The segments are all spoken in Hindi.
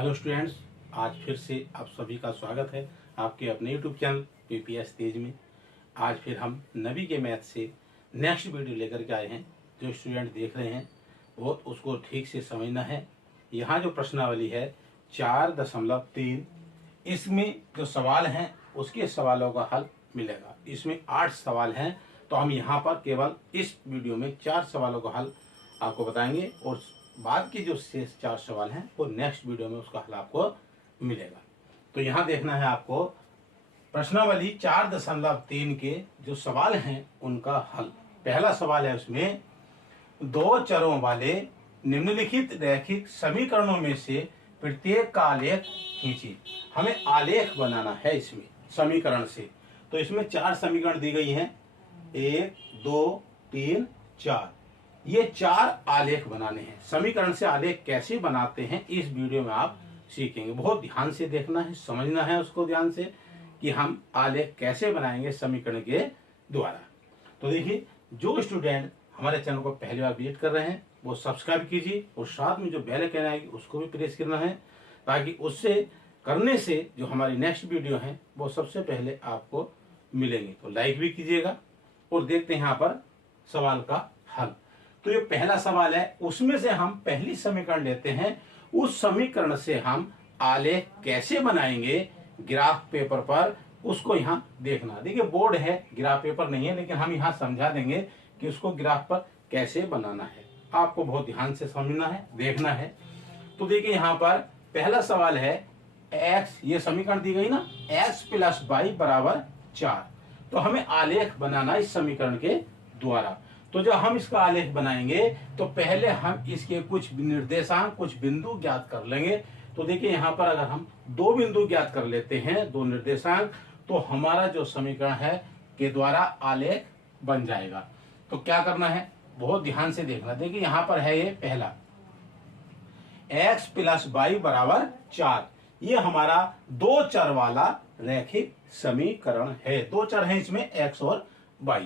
हेलो स्टूडेंट्स, आज फिर से आप सभी का स्वागत है आपके अपने यूट्यूब चैनल पीपीएस तेज में। आज फिर हम नवी के मैथ से नेक्स्ट वीडियो लेकर के आए हैं। जो स्टूडेंट देख रहे हैं वो उसको ठीक से समझना है। यहाँ जो प्रश्नावली है 4.3, इसमें जो सवाल हैं उसके सवालों का हल मिलेगा। इसमें 8 सवाल हैं, तो हम यहाँ पर केवल इस वीडियो में 4 सवालों का हल आपको बताएंगे और बाद के जो शेष 4 सवाल हैं वो नेक्स्ट वीडियो में उसका हल आपको मिलेगा। तो यहाँ देखना है आपको प्रश्नावली 4.3 के जो सवाल हैं उनका हल। पहला सवाल है, उसमें 2 चरों वाले निम्नलिखित रैखिक समीकरणों में से प्रत्येक का आलेख खींचिए। हमें आलेख बनाना है इसमें समीकरण से। तो इसमें 4 समीकरण दी गई हैं, 1 2 3 4। ये 4 आलेख बनाने हैं। समीकरण से आलेख कैसे बनाते हैं इस वीडियो में आप सीखेंगे। बहुत ध्यान से देखना है, समझना है उसको ध्यान से कि हम आलेख कैसे बनाएंगे समीकरण के द्वारा। तो देखिए, जो स्टूडेंट हमारे चैनल को पहली बार विजिट कर रहे हैं वो सब्सक्राइब कीजिए और साथ में जो बेल आइकन आएगी उसको भी प्रेस करना है, ताकि उससे करने से जो हमारी नेक्स्ट वीडियो है वो सबसे पहले आपको मिलेंगे। तो लाइक भी कीजिएगा और देखते हैं यहाँ पर सवाल का हल। तो ये पहला सवाल है, उसमें से हम पहली समीकरण लेते हैं। उस समीकरण से हम आलेख कैसे बनाएंगे ग्राफ पेपर पर, उसको यहाँ देखना। देखिए, बोर्ड है, ग्राफ पेपर नहीं है, लेकिन हम यहाँ समझा देंगे कि उसको ग्राफ पर कैसे बनाना है। आपको बहुत ध्यान से समझना है, देखना है। तो देखिए, यहाँ पर पहला सवाल है x, ये समीकरण दी गई ना, x + y = 4। तो हमें आलेख बनाना इस समीकरण के द्वारा। तो जब हम इसका आलेख बनाएंगे तो पहले हम इसके कुछ निर्देशांक, कुछ बिंदु ज्ञात कर लेंगे। तो देखिए, यहाँ पर अगर हम 2 बिंदु ज्ञात कर लेते हैं, 2 निर्देशांक, तो हमारा जो समीकरण है के द्वारा आलेख बन जाएगा। तो क्या करना है, बहुत ध्यान से देखना। देखिए, यहाँ पर है ये पहला, x + y = 4। ये हमारा 2 चर वाला रैखिक समीकरण है। 2 चर हैं इसमें, x और y।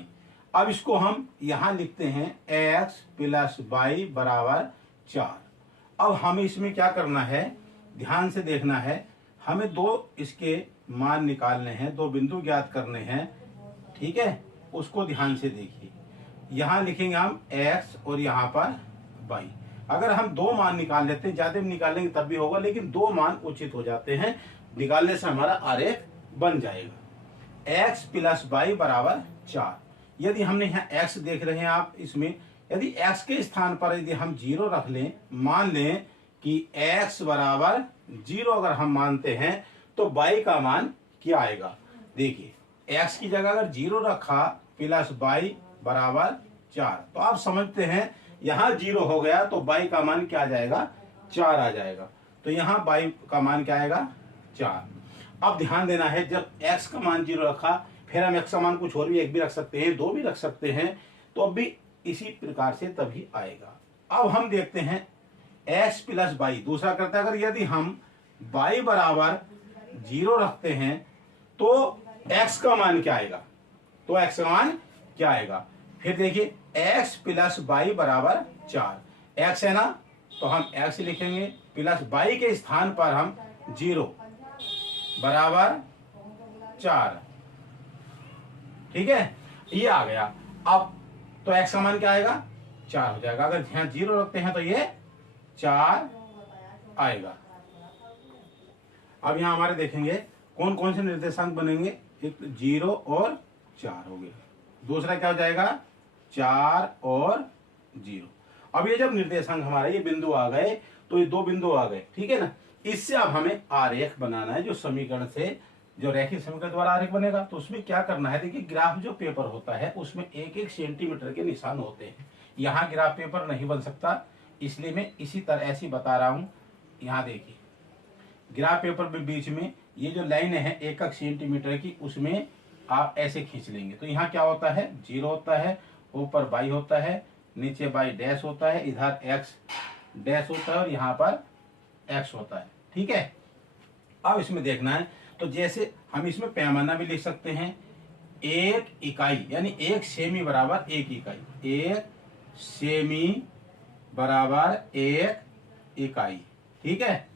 अब इसको हम यहां लिखते हैं x + y = 4। अब हमें इसमें क्या करना है, ध्यान से देखना है। हमें 2 इसके मान निकालने हैं, 2 बिंदु ज्ञात करने हैं, ठीक है। उसको ध्यान से देखिए, यहां लिखेंगे हम x और यहां पर y। अगर हम 2 मान निकाल लेते हैं, ज्यादा भी निकालेंगे तब भी होगा, लेकिन 2 मान उचित हो जाते हैं। निकालने से हमारा आरेख बन जाएगा। x + y = 4। यदि हमने यहाँ x देख रहे हैं आप, इसमें यदि x के स्थान पर यदि हम 0 रख लें, मान लें कि x = 0 अगर हम मानते हैं, तो y का मान क्या आएगा। देखिए, x की जगह अगर 0 रखा + y = 4, तो आप समझते हैं यहाँ 0 हो गया तो y का मान क्या आ जाएगा, 4 आ जाएगा। तो यहाँ y का मान क्या आएगा, 4। अब ध्यान देना है, जब x का मान 0 रखा, फिर हम x का मान कुछ और भी, 1 भी रख सकते हैं, 2 भी रख सकते हैं, तो अब भी इसी प्रकार से तभी आएगा। अब हम देखते हैं x + y दूसरा करता है। अगर यदि हम y = 0 रखते हैं तो x का मान क्या आएगा, तो x का मान क्या आएगा। फिर देखिए, x + y = 4। x है ना, तो हम x लिखेंगे, प्लस y के स्थान पर हम 0 = 4, ठीक है। ये आ गया। अब तो x का मान क्या आएगा, 4 हो जाएगा। अगर यहाँ 0 रखते हैं तो ये 4 आएगा। अब यहाँ हमारे देखेंगे कौन कौन से निर्देशांक बनेंगे। एक 0 और 4 हो गए, दूसरा क्या हो जाएगा, 4 और 0। अब ये जब निर्देशांक हमारे ये बिंदु आ गए, तो ये 2 बिंदु आ गए, ठीक है ना। इससे अब हमें आरेख बनाना है, जो समीकरण से, जो रैखिक समीकरण द्वारा आरेख बनेगा। तो उसमें क्या करना है, देखिए, ग्राफ जो पेपर होता है उसमें 1-1 सेंटीमीटर के निशान होते हैं। यहाँ ग्राफ पेपर नहीं बन सकता, इसलिए मैं इसी तरह ऐसी बता रहा हूँ। यहाँ देखिए, ग्राफ पेपर में बीच में ये जो लाइन है 1-1 सेंटीमीटर की, उसमें आप ऐसे खींच लेंगे। तो यहाँ क्या होता है, 0 होता है, ऊपर y होता है, नीचे y' होता है, इधर x' होता है और यहाँ पर x होता है, ठीक है। अब इसमें देखना है, तो जैसे हम इसमें पैमाना भी लिख सकते हैं, 1 इकाई यानी 1 सेमी = 1 इकाई, 1 सेमी = 1 इकाई, ठीक है।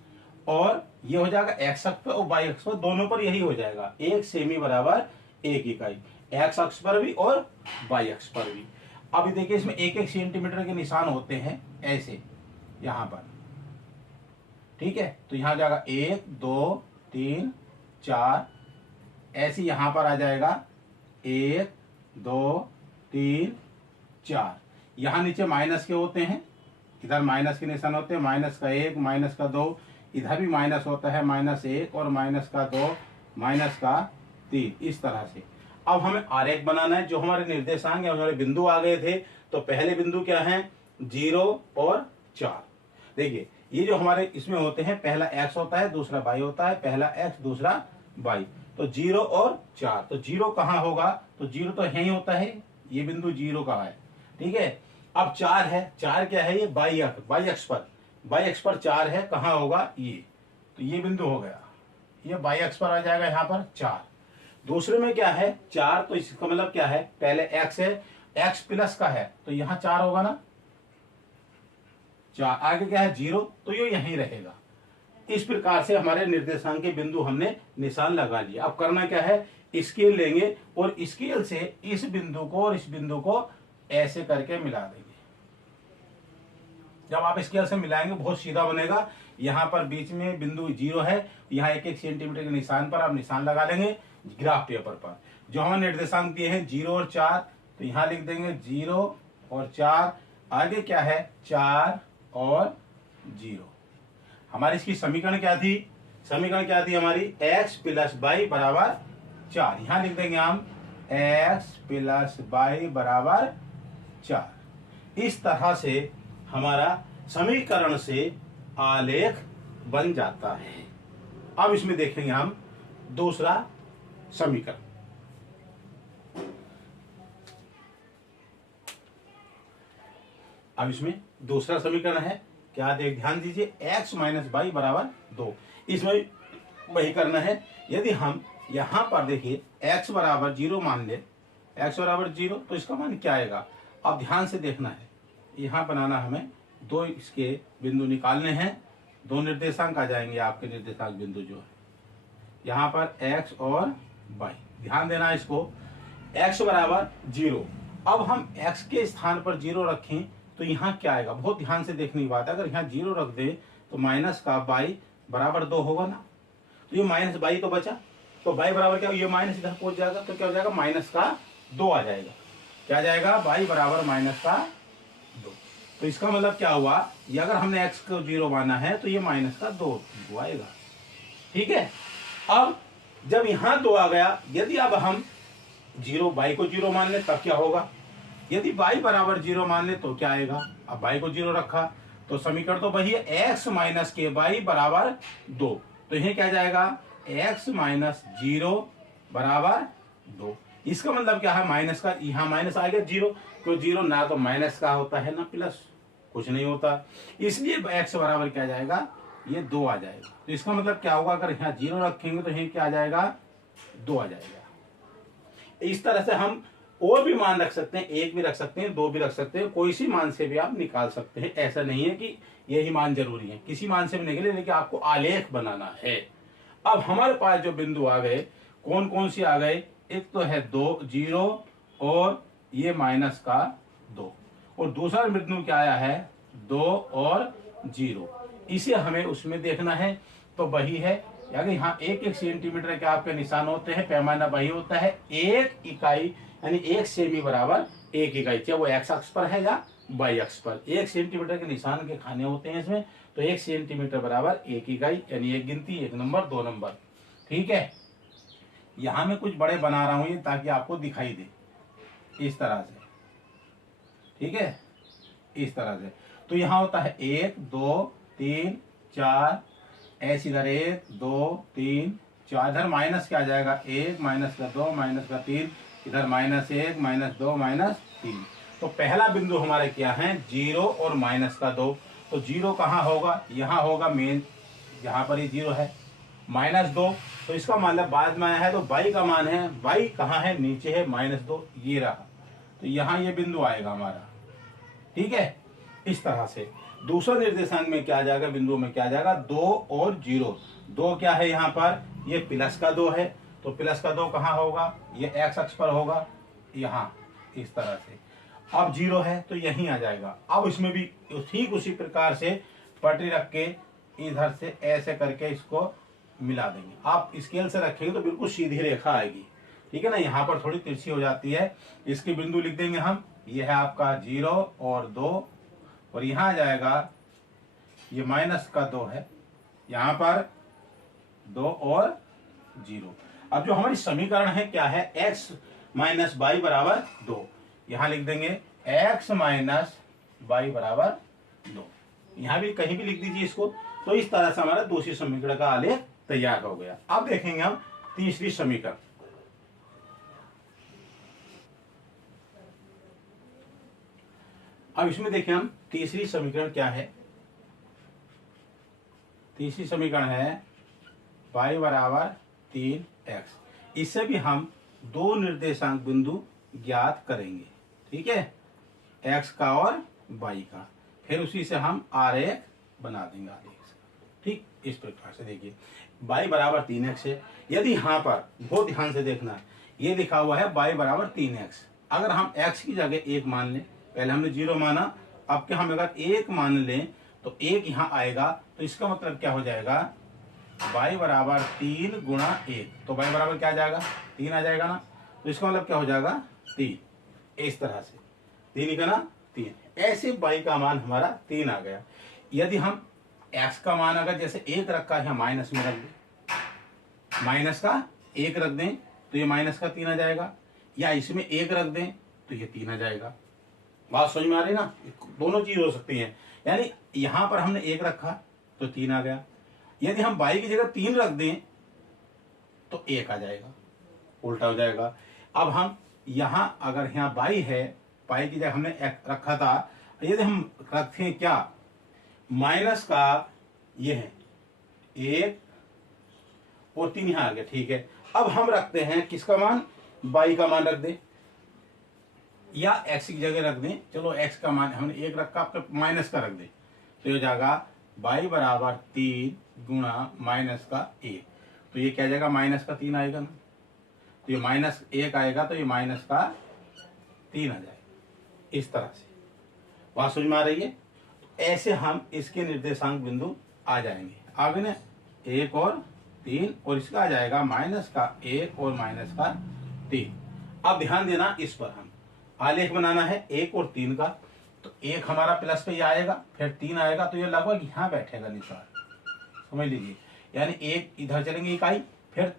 और ये हो जाएगा एक्स अक्ष पर और वाई अक्ष पर, दोनों पर यही हो जाएगा, 1 सेमी बराबर 1 इकाई, एक्स अक्ष पर भी और वाई अक्ष पर भी। अभी देखिए इसमें 1-1 सेंटीमीटर के निशान होते हैं ऐसे यहां पर, ठीक है। तो यहां जाएगा 1 2 3 4, ऐसे यहां पर आ जाएगा 1 2 3 4। यहां नीचे माइनस के होते हैं, इधर माइनस के निशान होते हैं, माइनस का 1 माइनस का 2, इधर भी माइनस होता है, -1 और माइनस का 2 माइनस का 3, इस तरह से। अब हमें आरेख बनाना है, जो हमारे निर्देशांक या हमारे बिंदु आ गए थे। तो पहले बिंदु क्या है, 0 और 4। देखिए ये जो हमारे इसमें होते हैं, पहला x होता है, दूसरा y होता है, पहला x दूसरा y। तो 0 और 4, तो 0 कहाँ होगा, तो 0 तो यही होता है, ये बिंदु 0 का है, ठीक है। अब 4 है, 4 क्या है, ये y अक्ष पर 4 है, कहाँ होगा ये, तो ये बिंदु हो गया, ये y अक्ष पर आ जाएगा यहाँ पर 4। दूसरे में क्या है 4, तो इसका मतलब क्या है, पहले x है, x प्लस का है, तो यहाँ 4 होगा ना, 4 आगे क्या है 0, तो ये यहीं रहेगा। इस प्रकार से हमारे निर्देशांक के बिंदु हमने निशान लगा लिया। अब करना क्या है, स्केल लेंगे और स्केल से इस बिंदु को और इस बिंदु को ऐसे करके मिला देंगे। जब आप स्केल से मिलाएंगे बहुत सीधा बनेगा। यहाँ पर बीच में बिंदु 0 है, यहाँ 1-1 सेंटीमीटर के निशान पर आप निशान लगा लेंगे ग्राफ पेपर पर। जो हमें निर्देशांक दिए हैं 0 और 4, तो यहाँ लिख देंगे 0 और 4, आगे क्या है 4 और 0। हमारी इसकी समीकरण क्या थी, हमारी x प्लस वाई बराबर 4। यहां लिख देंगे हम x प्लस वाई बराबर 4। इस तरह से हमारा समीकरण से आलेख बन जाता है। अब इसमें देखेंगे हम दूसरा समीकरण। अब इसमें दूसरा समीकरण है, क्या ध्यान दीजिए, x माइनस वाई बराबर 2। इसमें वही करना है। यदि हम यहां पर देखिए x बराबर 0 मान ले, x बराबर 0, तो इसका मान क्या आएगा। अब ध्यान से देखना है, यहां बनाना, हमें दो इसके बिंदु निकालने हैं, दो निर्देशांक आ जाएंगे आपके निर्देशांक बिंदु जो है यहाँ पर x और y। ध्यान देना इसको, x बराबर 0। अब हम x के स्थान पर 0 रखें तो यहाँ क्या आएगा, बहुत ध्यान से देखने की बात है। अगर यहाँ 0 रख दे तो माइनस का y बराबर 2 होगा ना, तो ये माइनस y तो बचा, तो y बराबर क्या, ये माइनस इधर पहुंच जाएगा, तो क्या हो जाएगा माइनस का 2 आ जाएगा। क्या जाएगा, y बराबर माइनस का 2। तो इसका मतलब क्या हुआ, ये अगर हमने x को 0 माना है तो ये माइनस का 2 आएगा, ठीक है। अब जब यहाँ 2 आ गया, यदि अब हम 0 y को 0 मान ले तब क्या होगा, यदि y बराबर 0 मान ले तो क्या आएगा। अब y को 0 रखा तो समीकरण तो वही है, x माइनस के y बराबर 2। तो यह क्या जाएगा, x माइनस 0 बराबर 2। इसका मतलब क्या है, माइनस का, यहाँ माइनस आ गया 0, क्योंकि 0 ना तो माइनस का होता है ना प्लस, कुछ नहीं होता, इसलिए x बराबर क्या जाएगा, ये 2 आ जाएगा। तो इसका मतलब क्या होगा, अगर यहाँ 0 रखेंगे तो यह क्या आ जाएगा, 2 आ जाएगा। इस तरह से हम और भी मान रख सकते हैं, 1 भी रख सकते हैं, 2 भी रख सकते हैं, कोई सी मान से भी आप निकाल सकते हैं। ऐसा नहीं है कि यही मान जरूरी है, किसी मान से भी निकले, लेकिन आपको आलेख बनाना है। अब हमारे पास जो बिंदु आ गए, कौन कौन से आ गए, एक तो है 2 0 और ये माइनस का 2, और दूसरा बिंदु क्या आया है 2 और 0। इसे हमें उसमें देखना है, तो वही है, अगर यहाँ 1-1 सेंटीमीटर के आपके निशान होते हैं, पैमाना वही होता है 1 इकाई, यानी 1 सेमी बराबर 1 इकाई, चाहे वो x अक्ष पर है या y अक्ष पर। 1 सेंटीमीटर के निशान के खाने होते हैं इसमें, तो 1 सेंटीमीटर बराबर 1 इकाई, यानी 1 गिनती, 1 नंबर 2 नंबर, ठीक है। यहाँ मैं कुछ बड़े बना रहा हूँ ये ताकि आपको दिखाई दे, इस तरह से, ठीक है, इस तरह से। तो यहाँ होता है 1 2 3 4, ऐसे इधर 1 2 3 4, इधर माइनस क्या आ जाएगा, 1 माइनस का 2 माइनस का 3, इधर -1 -2 -3। तो पहला बिंदु हमारे क्या है 0 और माइनस का 2। तो 0 कहाँ होगा, यहाँ होगा मेन, यहाँ पर ही 0 है, -2, तो इसका मतलब बाद में आया है, तो y का मान है, y कहाँ है, नीचे है, -2, ये रहा, तो यहाँ ये बिंदु आएगा हमारा, ठीक है। इस तरह से दूसरा निर्देशांक में क्या आ जाएगा, बिंदु में क्या आ जाएगा, 2 और 0। 2 क्या है यहाँ पर, ये प्लस का 2 है, तो प्लस का 2 कहाँ होगा, ये एक्स अक्ष पर होगा, यहाँ इस तरह से। अब 0 है तो यहीं आ जाएगा। अब इसमें भी ठीक उसी प्रकार से पटरी रख के इधर से ऐसे करके इसको मिला देंगे। आप स्केल से रखेंगे तो बिल्कुल सीधी रेखा आएगी, ठीक है ना। यहाँ पर थोड़ी तिरछी हो जाती है, इसके बिंदु लिख देंगे हम। ये है आपका 0 और 2, और यहाँ आ जाएगा ये माइनस का 2 है, यहाँ पर 2 और 0। अब जो हमारी समीकरण है क्या है, x माइनस वाई बराबर 2। यहाँ लिख देंगे x माइनस वाई बराबर 2। यहाँ भी कहीं भी लिख दीजिए इसको। तो इस तरह से हमारा दूसरी समीकरण का आलेख तैयार हो गया। अब देखेंगे हम तीसरी समीकरण। अब इसमें देखें हम तीसरी समीकरण क्या है। तीसरी समीकरण है y बराबर 3x। इससे भी हम दो निर्देशांक बिंदु ज्ञात करेंगे, ठीक है, x का और y का। फिर उसी से हम आरेख बना देंगे आलेख, ठीक। इस प्रकार से देखिए y बराबर 3x है। यदि यहाँ पर बहुत ध्यान से देखना, ये लिखा हुआ है y बराबर 3x। अगर हम x की जगह 1 मान लें, पहले हमने 0 माना, अब क्या हम अगर 1 मान लें तो 1 यहाँ आएगा, तो इसका मतलब क्या हो जाएगा, y बराबर 3 गुणा 1। तो y बराबर क्या आ जाएगा, 3 आ जाएगा ना। तो इसका मतलब क्या हो जाएगा, 3। इस तरह से 3 का ना 3, ऐसे y का मान हमारा 3 आ गया। यदि हम x का मान अगर जैसे 1 रखा है, माइनस में रख दें, माइनस का 1 रख दें तो ये माइनस का 3 आ जाएगा, या इसमें 1 रख दें तो ये 3 आ जाएगा। बात समझ में आ रही ना, दोनों चीज हो सकती हैं। यानी यहां पर हमने 1 रखा तो 3 आ गया, यदि हम y की जगह 3 रख दें तो 1 आ जाएगा, उल्टा हो जाएगा। अब हम यहां अगर यहाँ y है, y की जगह हमने x रखा था, यदि हम रखें क्या, माइनस का ये है 1 और 3 यहाँ आ गया, ठीक है। अब हम रखते हैं किसका मान, y का मान रख दें, या x की जगह रख दें। चलो x का मान हमने 1 रखा, अब माइनस का रख दें, तो हो जाएगा y बराबर 3 गुणा माइनस का 1। तो ये क्या आ जाएगा, माइनस का 3 आएगा ना, तो ये माइनस 1 आएगा, तो ये माइनस का 3 आ जाएगा। इस तरह से बात समझ में आ रही है। तो ऐसे हम इसके निर्देशांक बिंदु आ जाएंगे। आगे ना 1 और 3, और इसका आ जाएगा माइनस का 1 और माइनस का 3। अब ध्यान देना, इस पर हम आलेख बनाना है 1 और 3 का। तो 1 हमारा प्लस पे आएगा, फिर 3 आएगा, तो ये लगभग यहाँ बैठेगा निशान, समझ लीजिए। यानी 1 इधर चलेंगे इकाई, फिर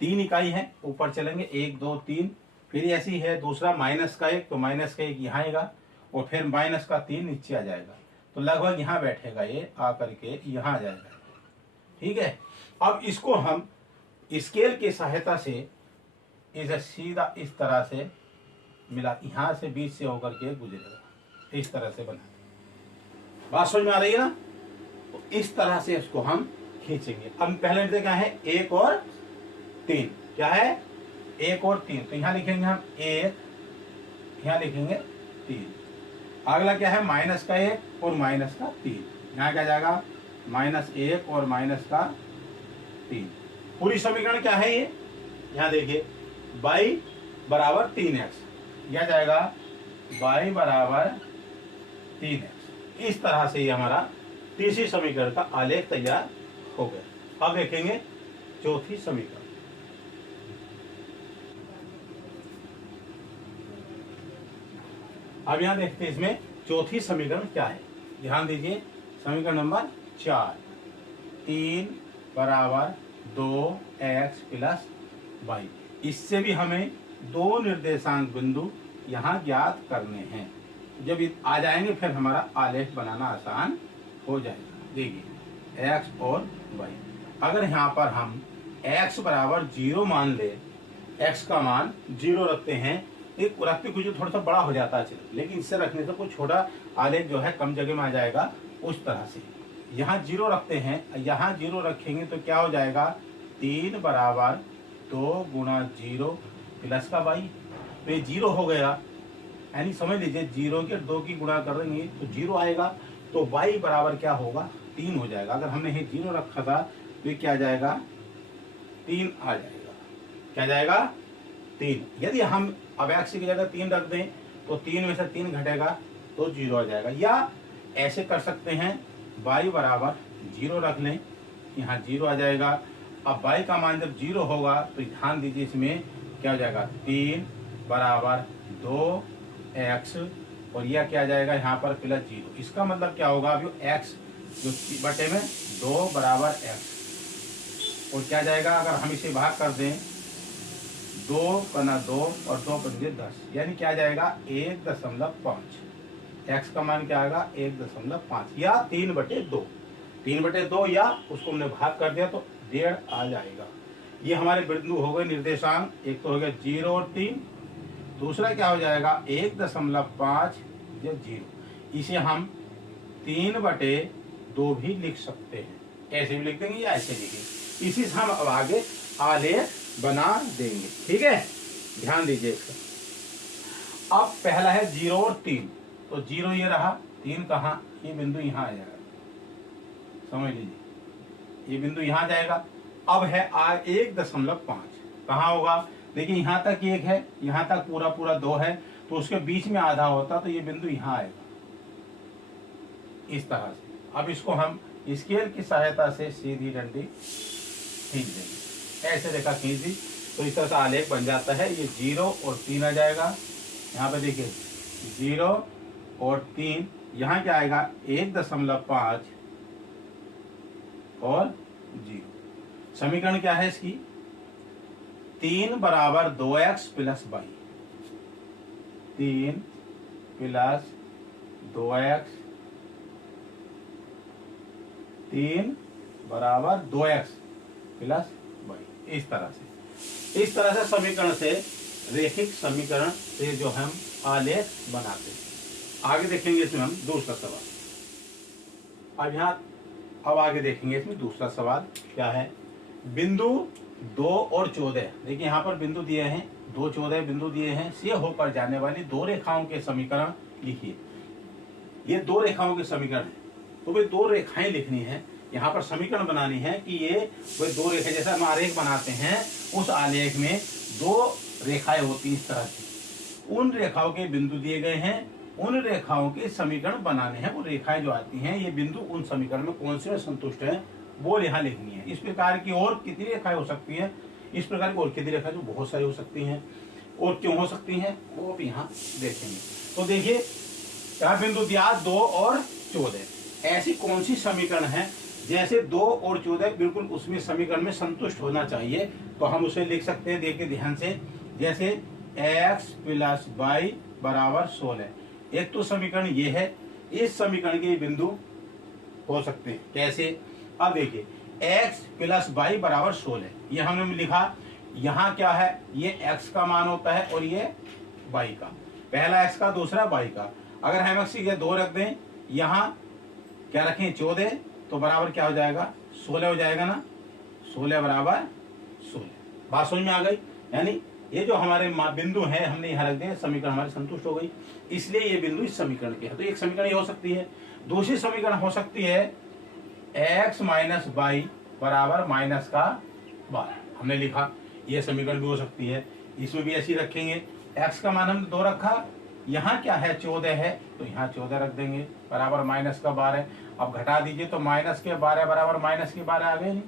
3 इकाई है ऊपर चलेंगे, 1 2 3, फिर ऐसी है दूसरा माइनस का 1, तो माइनस का 1 यहाँ आएगा, और फिर माइनस का 3 नीचे आ जाएगा, तो लगभग यहाँ बैठेगा, ये आकर के यहाँ आ जाएगा, ठीक है। अब इसको हम स्केल की सहायता से इसे सीधा इस तरह से मिला, यहाँ से बीच से होकर के गुजरेगा, इस तरह से बना। बात समझ में आ रही है ना। तो इस तरह से इसको हम खींचेंगे। अब पहले निर्देश क्या है, 1 और 3, क्या है 1 और 3, तो यहाँ लिखेंगे हम 1, यहाँ लिखेंगे 3। अगला क्या है, माइनस का 1 और माइनस का 3, यहाँ क्या जाएगा, माइनस 1 और माइनस का 3। पूरी समीकरण क्या है ये, यहाँ देखिए y बराबर 3x, यह जाएगा y बराबर 3x। इस तरह से ये हमारा तीसरी समीकरण का आलेख तैयार हो गया। अब देखेंगे चौथी समीकरण। अब यहां देखते हैं इसमें चौथी समीकरण क्या है। ध्यान दीजिए, समीकरण नंबर 4, 3 बराबर 2x प्लस y। इससे भी हमें दो निर्देशांक बिंदु यहाँ ज्ञात करने हैं। जब ये आ जाएंगे फिर हमारा आलेख बनाना आसान हो जाएगा। देखिए x और y, अगर यहाँ पर हम x बराबर 0 मान ले, x का मान 0 रखते हैं, एक रखते कुछ थोड़ा सा बड़ा हो जाता है, लेकिन इससे रखने से कुछ छोटा आलेख जो है कम जगह में आ जाएगा। उस तरह से यहाँ 0 रखते हैं, यहाँ 0 रखेंगे तो क्या हो जाएगा, 3 बराबर 2 गुणा 0 प्लस का y, तो ये 0 हो गया। यानी समझ लीजिए 0 के 2 की गुणा करेंगे तो 0 आएगा। तो y बराबर क्या होगा 3 हो जाएगा। अगर हमने ये 0 रखा था तो ये क्या जाएगा 3 आ जाएगा। क्या जाएगा 3। यदि हम अब x की जगह 3 रख दें तो 3 में से 3 घटेगा तो 0 आ जाएगा। या ऐसे कर सकते हैं y बराबर 0 रख लें, यहाँ 0 आ जाएगा। अब y का मान जब 0 होगा तो ध्यान दीजिए इसमें क्या हो जाएगा 3 बराबर 2x और यह क्या आ जाएगा यहाँ पर प्लस 0। इसका मतलब क्या होगा अभी x जो बटे में 2 बराबर x और क्या जाएगा अगर हम इसे भाग कर दें 2 पना 2 और 2 पंजे 10 यानी क्या जाएगा 1.5। x का मान क्या आएगा 1.5 या 3/2। 3/2 या उसको हमने भाग कर दिया तो 1.5 आ जाएगा। ये हमारे बिंदु हो गए निर्देशांक। एक तो हो गया 0 और 3, दूसरा क्या हो जाएगा 1.5 या 0। इसे हम 3/2 भी लिख सकते हैं, ऐसे भी लिख देंगे या ऐसे लिखेंगे। इसी से हम अब आगे आलेख बना देंगे। ठीक है, ध्यान दीजिए इसका। अब पहला है 0 और 3, तो 0 ये रहा, 3 कहाँ, ये बिंदु यहाँ आ जाएगा, समझ लीजिए ये बिंदु यहाँ जाएगा। अब है 1.5 कहाँ होगा, देखिए यहाँ तक 1 है, यहाँ तक पूरा 2 है, तो उसके बीच में आधा होता तो ये बिंदु यहाँ आएगा इस तरह से। अब इसको हम स्केल की सहायता से सीधी डंडी खींच देंगे, ऐसे रेखा खींच दी तो इस तरह से आलेख बन जाता है। ये 0 और 3 आ जाएगा, यहाँ पे देखिए 0 और 3, यहाँ क्या आएगा 1.5 और 0। समीकरण क्या है इसकी 3 बराबर 2x plus y, 3 plus 2x, 3 बराबर 2x प्लस y। इस तरह से समीकरण से रेखिक समीकरण से जो हम आलेख बनाते हैं। आगे देखेंगे इसमें हम दूसरा सवाल। अब आगे देखेंगे इसमें दूसरा सवाल क्या है। बिंदु 2 और 14, देखिए यहाँ पर बिंदु दिए हैं 2, 14 बिंदु दिए हैं, से होकर जाने वाली 2 रेखाओं के समीकरण लिखिए। ये 2 रेखाओं के समीकरण है, तो वे 2 रेखाएं लिखनी है, यहाँ पर समीकरण बनानी है कि ये वे 2 रेखाएं, जैसा हम आलेख बनाते हैं उस आलेख में 2 रेखाएं होती इस तरह की। उन रेखाओं के बिंदु दिए गए हैं, उन रेखाओं के समीकरण बनाने हैं। वो रेखाएं जो आती हैं ये बिंदु उन समीकरण में कौन से संतुष्ट है वो यहाँ लिखनी है। इस प्रकार की और कितनी रेखाएं हो सकती हैं, इस प्रकार की और कितनी रेखाएं जो बहुत सारी हो सकती हैं और क्यों हो सकती हैं वो भी यहाँ देखेंगे। तो देखिए यहाँ बिंदु दिया 2 और 14, ऐसी कौन सी समीकरण है जैसे 2 और 14 बिल्कुल उसमें समीकरण में संतुष्ट होना चाहिए, तो हम उसे लिख सकते हैं। देखिए ध्यान से, जैसे x प्लस y बराबर 16। एक तो समीकरण ये है, इस समीकरण के बिंदु हो सकते हैं कैसे। अब देखिए x प्लस y बराबर 16, ये हमने लिखा। यहाँ क्या है, ये x का मान होता है और ये y का, पहला x का दूसरा y का। अगर हम x की जगह 2 रख दें, यहाँ क्या रखें 14, तो बराबर क्या हो जाएगा 16 हो जाएगा ना, 16 बराबर 16। बात समझ में आ गई। यानी ये जो हमारे बिंदु है हमने यहाँ रख दिए, समीकरण हमारी संतुष्ट हो गई, इसलिए ये बिंदु इस समीकरण के है। तो एक समीकरण ये हो सकती है। दूसरी समीकरण हो सकती है x माइनस वाई बराबर माइनस का 12, हमने लिखा, ये समीकरण भी हो सकती है। इसमें भी ऐसी रखेंगे, x का मान हमने 2 रखा, यहाँ क्या है 14 है, तो यहाँ 14 रख देंगे बराबर माइनस का 12। अब घटा दीजिए तो माइनस के 12 बराबर माइनस के 12 आ गए नहीं,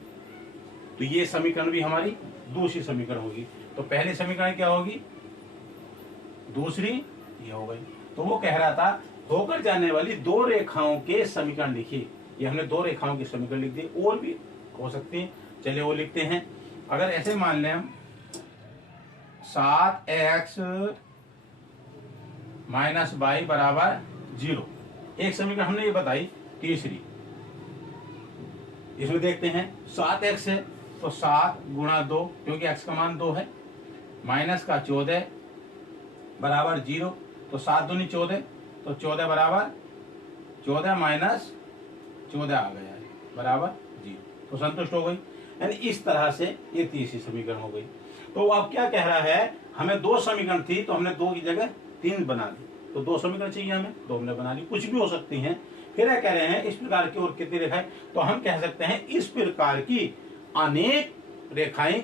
तो ये समीकरण भी हमारी दूसरी समीकरण होगी। तो पहली समीकरण क्या होगी, दूसरी ये हो गई। तो वो कह रहा था होकर जाने वाली 2 रेखाओं के समीकरण लिखिए। ये हमने 2 रेखाओं के समीकरण लिख दिए, और भी हो सकते हैं, चलिए वो लिखते हैं। अगर ऐसे मान लें हम 7x माइनस वाई बराबर 0, एक समीकरण हमने ये बताई। तीसरी इसमें देखते हैं 7x है तो 7 गुणा 2, क्योंकि x का मान 2 है, माइनस का 14 बराबर 0, तो 7 दूनी 14, तो 14 बराबर 14 माइनस 14 आ गया है बराबर 0, तो संतुष्ट हो गई। यानी इस तरह से ये तीसरी समीकरण हो गई। तो अब क्या कह रहा है, हमें 2 समीकरण थी तो हमने 2 की जगह 3 बना दी, तो 2 समीकरण चाहिए हमें, 2 हमने बना ली। कुछ भी हो सकती हैं, फिर क्या कह रहे हैं, इस प्रकार की और कितनी रेखाएं, तो हम कह सकते हैं इस प्रकार की अनेक रेखाएं,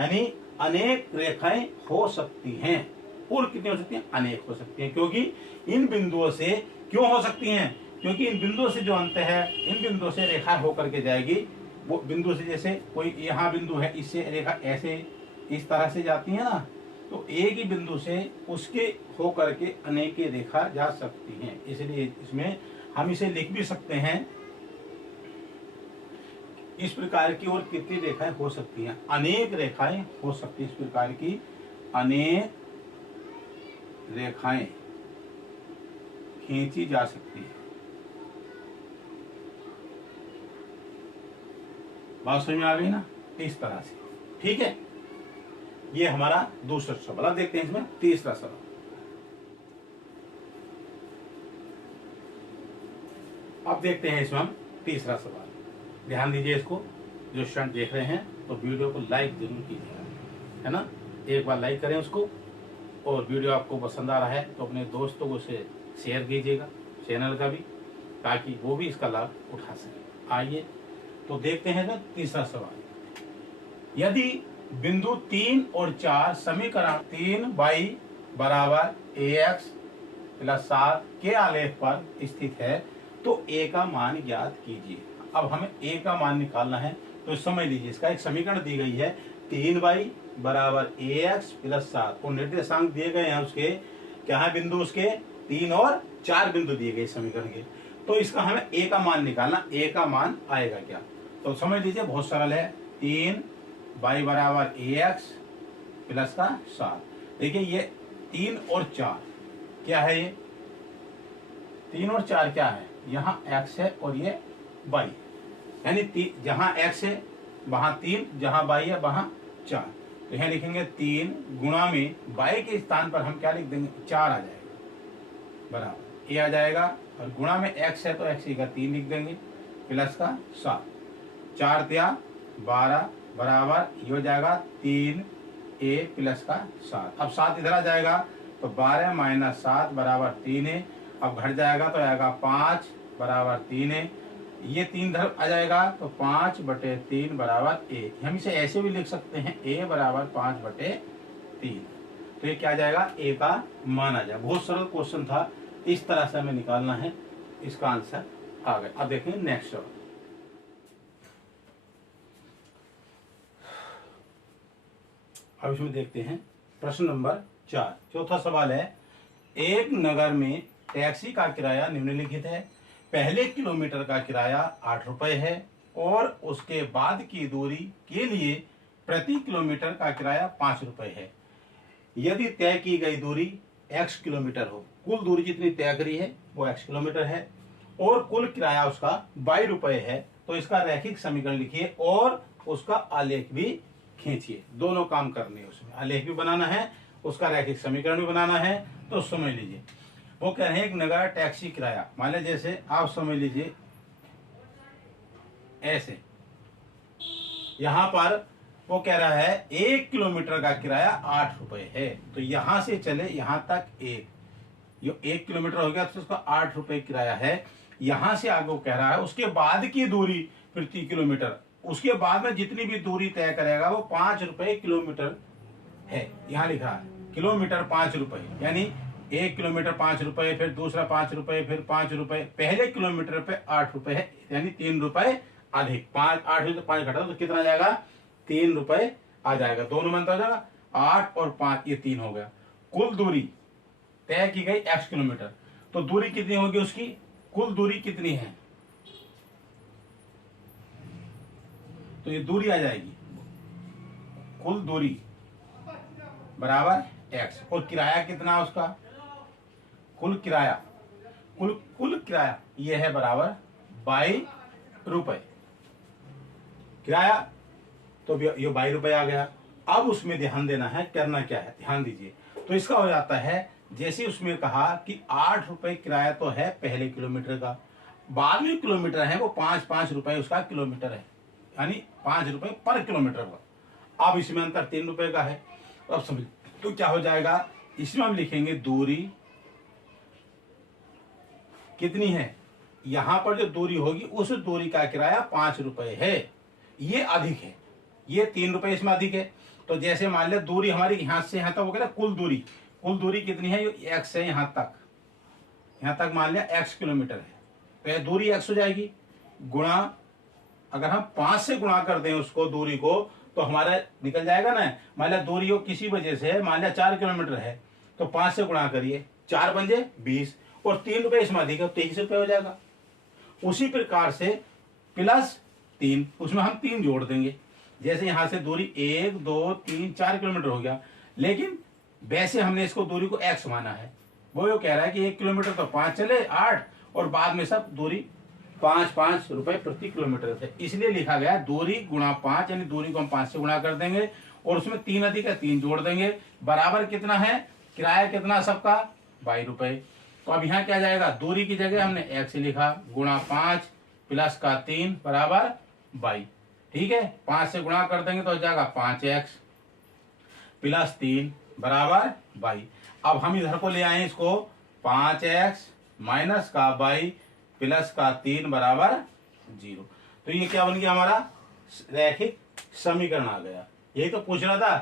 यानी अनेक रेखाएं हो सकती हैं। और कितनी हो सकती हैं, अनेक हो सकती हैं, क्योंकि इन बिंदुओं से, क्यों हो सकती हैं, क्योंकि इन बिंदुओं से जो अंत है, इन बिंदुओं से रेखा होकर के जाएगी। वो बिंदु से, जैसे कोई यहाँ बिंदु है, इससे रेखा ऐसे इस तरह से जाती है ना, तो एक ही बिंदु से उसके होकर के अनेक रेखा जा सकती हैं। इसलिए इसमें हम इसे लिख भी सकते हैं, इस प्रकार की और कितनी रेखाएं हो सकती हैं, अनेक रेखाएं हो सकती हैं, इस प्रकार की अनेक रेखाएं खींची जा सकती है। बात समझ में आ गई ना, इस तरह से। ठीक है, ये हमारा दूसरा सवाल। अब देखते हैं इसमें तीसरा सवाल। अब देखते हैं इसमें हम तीसरा सवाल। ध्यान दीजिए इसको, जो स्टूडेंट देख रहे हैं तो वीडियो को लाइक जरूर कीजिएगा, है ना। एक बार लाइक करें उसको, और वीडियो आपको पसंद आ रहा है तो अपने दोस्तों को से शेयर कीजिएगा, चैनल का भी, ताकि वो भी इसका लाभ उठा सके। आइए तो देखते हैं ना तीसरा सवाल। यदि बिंदु 3 और 4 समीकरण 3y बराबर ax प्लस 7 के आलेख पर स्थित है तो a का मान ज्ञात कीजिए। अब हमें a का मान निकालना है, तो समझ लीजिए इसका एक समीकरण दी गई है, 3y बराबर ax प्लस 7, और निर्देशांक दिए गए हैं उसके, क्या है बिंदु उसके 3 और 4 बिंदु दिए गए समीकरण के। तो इसका हमें a का मान निकालना, a का मान आएगा क्या, तो समझ लीजिए बहुत सरल है, 3y बराबर ax प्लस का 7। देखिए ये 3 और 4 क्या है, ये 3 और 4 क्या है, यहाँ x है और ये y, यानी जहाँ x है वहां 3, जहाँ y है वहां 4। तो यहाँ लिखेंगे 3 गुणा में y के स्थान पर हम क्या लिख देंगे, 4 आ जाएगा, बराबर a आ जाएगा, और गुणा में x है तो x का 3 लिख देंगे, प्लस का 7, 4 तिया 12 बराबर ये हो जाएगा 3a प्लस का 7। अब 7 इधर आ जाएगा तो 12 माइनस 7 बराबर 3 है। अब घट जाएगा तो आएगा 5 बराबर 3 है। ये 3 इधर आ जाएगा तो 5/3 बराबर a। हम इसे ऐसे भी लिख सकते हैं, a बराबर 5/3। तो ये क्या आ जाएगा, a का मान आ जाएगा। बहुत सरल क्वेश्चन था, इस तरह से हमें निकालना है, इसका आंसर आ गया। अब देखेंगे नेक्स्ट सवाल। अब इसमें देखते हैं प्रश्न नंबर 4। चौथा सवाल है, एक नगर में टैक्सी का किराया निम्नलिखित है। पहले किलोमीटर का किराया 8 रुपए है और उसके बाद की दूरी के लिए प्रति किलोमीटर का किराया 5 रुपए है। यदि तय की गई दूरी x किलोमीटर हो, कुल दूरी जितनी तय करी है वो x किलोमीटर है, और कुल किराया उसका 22 रुपए है, तो इसका रैखिक समीकरण लिखिए और उसका आलेख भी खींचिए। दोनों काम करने हैं, उसमें आलेख भी बनाना है, उसका रैखिक समीकरण भी बनाना है। तो समझ लीजिए वो कह रहे हैं एक नगर टैक्सी किराया, मान लीजिए जैसे आप समझ लीजिए ऐसे, यहां पर वो कह रहा है 1 किलोमीटर का किराया 8 रुपए है, तो यहां से चले यहां तक ये 1 किलोमीटर हो गया तो उसका 8 रुपए किराया है। यहां से आगे वो कह रहा है उसके बाद की दूरी प्रति किलोमीटर, उसके बाद में जितनी भी दूरी तय करेगा वो 5 रुपए किलोमीटर है। यहाँ लिखा है किलोमीटर 5 रुपए, यानी 1 किलोमीटर 5 रुपए, फिर दूसरा 5 रुपए, फिर 5 रुपए, पहले किलोमीटर पे 8 रुपए है, यानी 3 रुपए अधिक 5, 8 तो 5 घटा तो कितना आ जाएगा, 3 रुपए आ जाएगा। दोनों में अंतर हो जाएगा, 8 और 5 ये 3 हो गया। कुल दूरी तय की गई x किलोमीटर, तो दूरी कितनी होगी उसकी, कुल दूरी कितनी है, तो ये दूरी आ जाएगी, कुल दूरी बराबर x, और किराया कितना उसका, कुल किराया ये है बराबर 22 रुपए किराया, तो ये 22 रुपए आ गया। अब उसमें ध्यान देना है, करना क्या है, ध्यान दीजिए। तो इसका हो जाता है, जैसे उसमें कहा कि 8 रुपए किराया तो है पहले किलोमीटर का, बाद में किलोमीटर है वो 5-5 रुपए उसका किलोमीटर है, यानी 5 रुपए पर किलोमीटर का। अब इसमें अंतर 3 रुपए का है। अब समझ, तो क्या हो जाएगा, इसमें हम लिखेंगे दूरी कितनी है, यहाँ पर जो दूरी होगी उस दूरी का किराया 5 रुपए है, ये अधिक है, ये 3 रुपए इसमें अधिक है। तो जैसे मान लिया दूरी हमारी यहाँ से यहाँ तक हो गया ना, कुल दूरी कितनी है, ये x है, यहाँ तक मान लिया x किलोमीटर है, तो यह दूरी x हो जाएगी। गुणा, अगर हम 5 से गुणा कर दें उसको दूरी को, तो हमारा निकल जाएगा ना। मान लिया दूरी हो किसी वजह से मान लिया 4 किलोमीटर है, तो 5 से गुणा करिए, 4 बन जाए 20, और 3 रुपए इसमें अधिक है, 23 रुपये हो जाएगा। उसी प्रकार से प्लस 3, उसमें हम 3 जोड़ देंगे। जैसे यहां से दूरी 1 2 3 4 किलोमीटर हो गया, लेकिन वैसे हमने इसको दूरी को x माना है। वो ये कह रहा है कि 1 किलोमीटर तो 5 चले 8, और बाद में सब दूरी 5 रुपए प्रति किलोमीटर थे, इसलिए लिखा गया दूरी गुणा 5, यानी दूरी को हम 5 से गुणा कर देंगे और उसमें 3 अधिक है, 3 जोड़ देंगे, बराबर कितना है, किराया कितना सबका 22 रुपए। तो अब यहाँ क्या जाएगा, दूरी की जगह हमने x लिखा, गुणा 5 प्लस का 3 बराबर 22। ठीक है, 5 से गुणा कर देंगे तो हो जाएगा 5x प्लस 3 बराबर 22। अब हम इधर को ले आए इसको, 5x माइनस का 22 प्लस का 3 बराबर 0। तो ये क्या बन गया, हमारा रैखिक समीकरण आ गया। यही तो पूछ रहा था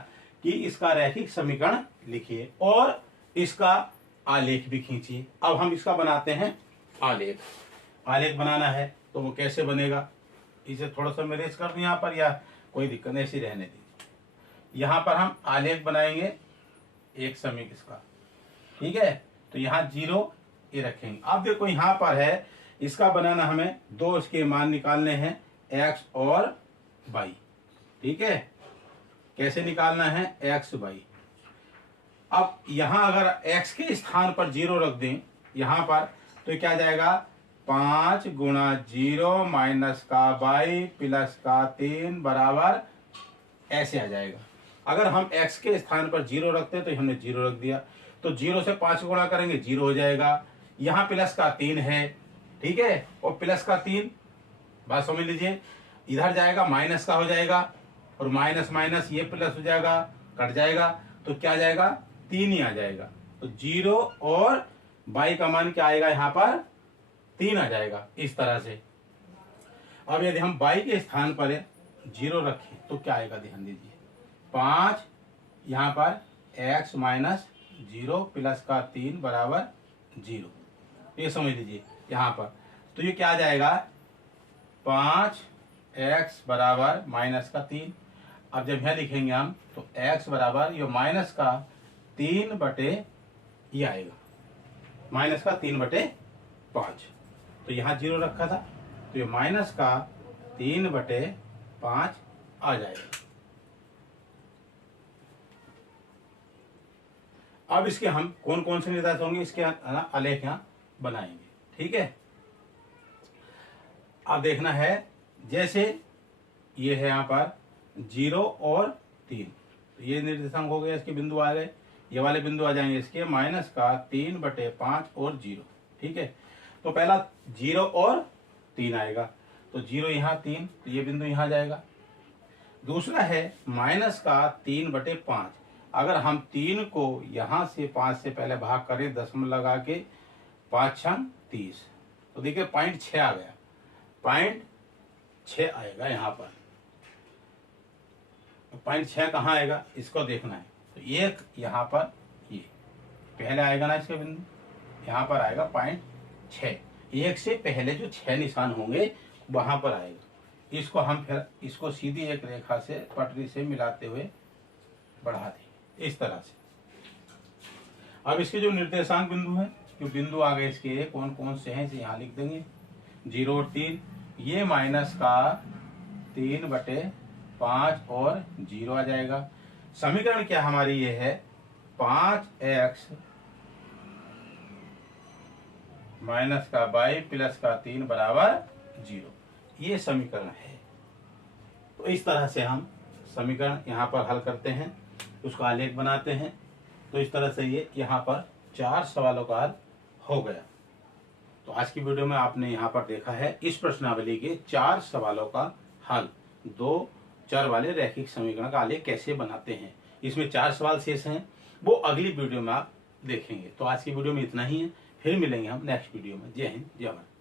कि इसका रैखिक समीकरण लिखिए और इसका आलेख भी खींचिए। अब हम इसका बनाते हैं आलेख। आलेख बनाना है तो वो कैसे बनेगा, इसे थोड़ा सा मैं रेस कर दूं यहाँ पर, या कोई दिक्कत नहीं, ऐसी रहने दी। यहाँ पर हम आलेख बनाएंगे एक समीकरण इसका, ठीक है। तो यहाँ 0 ये रखेंगे। अब देखो यहाँ पर है, इसका बनाना हमें 2 इसके मान निकालने हैं, x और y। ठीक है, कैसे निकालना है, x y। अब यहां अगर x के स्थान पर 0 रख दें यहां पर, तो क्या जाएगा, 5 गुणा 0 माइनस का y प्लस का 3 बराबर ऐसे आ जाएगा। अगर हम x के स्थान पर 0 रखते हैं तो हमने 0 रख दिया, तो 0 से 5 गुणा करेंगे 0 हो जाएगा। यहाँ प्लस का 3 है, ठीक है, और प्लस का 3 बात समझ लीजिए, इधर जाएगा माइनस का हो जाएगा, और माइनस माइनस ये प्लस हो जाएगा, कट जाएगा, तो क्या जाएगा, 3 ही आ जाएगा। तो 0 और y का मान क्या आएगा, यहाँ पर 3 आ जाएगा इस तरह से। अब यदि हम y के स्थान पर 0 रखें तो क्या आएगा, ध्यान दीजिए, 5 यहाँ पर x माइनस 0 प्लस का 3 बराबर 0, ये समझ लीजिए यहाँ पर। तो ये क्या आ जाएगा, 5x बराबर माइनस का 3। अब जब यह लिखेंगे हम तो x बराबर ये माइनस का 3 बटे ये आएगा, माइनस का 3/5। तो यहाँ 0 रखा था, तो ये माइनस का 3/5 आ जाएगा। अब इसके हम कौन कौन से निर्धारित होंगे, इसके आलेख यहाँ बनाएंगे, ठीक है। अब देखना है, जैसे ये है यहाँ पर 0 और 3, तो ये निर्देशांक हो गया, इसके बिंदु आ गए, ये वाले बिंदु आ जाएंगे इसके, माइनस का 3/5 और 0, ठीक है। तो पहला 0 और 3 आएगा, तो 0 यहाँ 3, तो ये बिंदु यहाँ जाएगा। दूसरा है माइनस का 3/5, अगर हम 3 को यहाँ से 5 से पहले भाग करें, दशमलव लगा के, 5×6 30, तो देखिए 0.6 आ गया, 0.6 आएगा यहाँ पर। 0.6 कहाँ आएगा, इसको देखना है। तो एक यहाँ पर ये पहले आएगा ना, इसके बिंदु यहाँ पर आएगा 0.6, एक से पहले जो 6 निशान होंगे वहां पर आएगा। इसको हम फिर इसको सीधी एक रेखा से पटरी से मिलाते हुए बढ़ा देंगे इस तरह से। अब इसके जो निर्देशांक बिंदु हैं, जो बिंदु आ गए इसके कौन कौन से हैं, इसे यहाँ लिख देंगे, 0 और 3, ये माइनस का 3/5 और 0 आ जाएगा। समीकरण क्या हमारी ये है, 5x माइनस का y प्लस का 3 बराबर 0, ये समीकरण है। तो इस तरह से हम समीकरण यहाँ पर हल करते हैं, उसका आलेख बनाते हैं। तो इस तरह से ये यहाँ पर 4 सवालों का हल हो गया। तो आज की वीडियो में आपने यहाँ पर देखा है इस प्रश्नावली के 4 सवालों का हल, 2 चर वाले रैखिक समीकरण का आलेख कैसे बनाते हैं। इसमें 4 सवाल शेष हैं, वो अगली वीडियो में आप देखेंगे। तो आज की वीडियो में इतना ही है, फिर मिलेंगे हम नेक्स्ट वीडियो में। जय हिंद, जय भारत।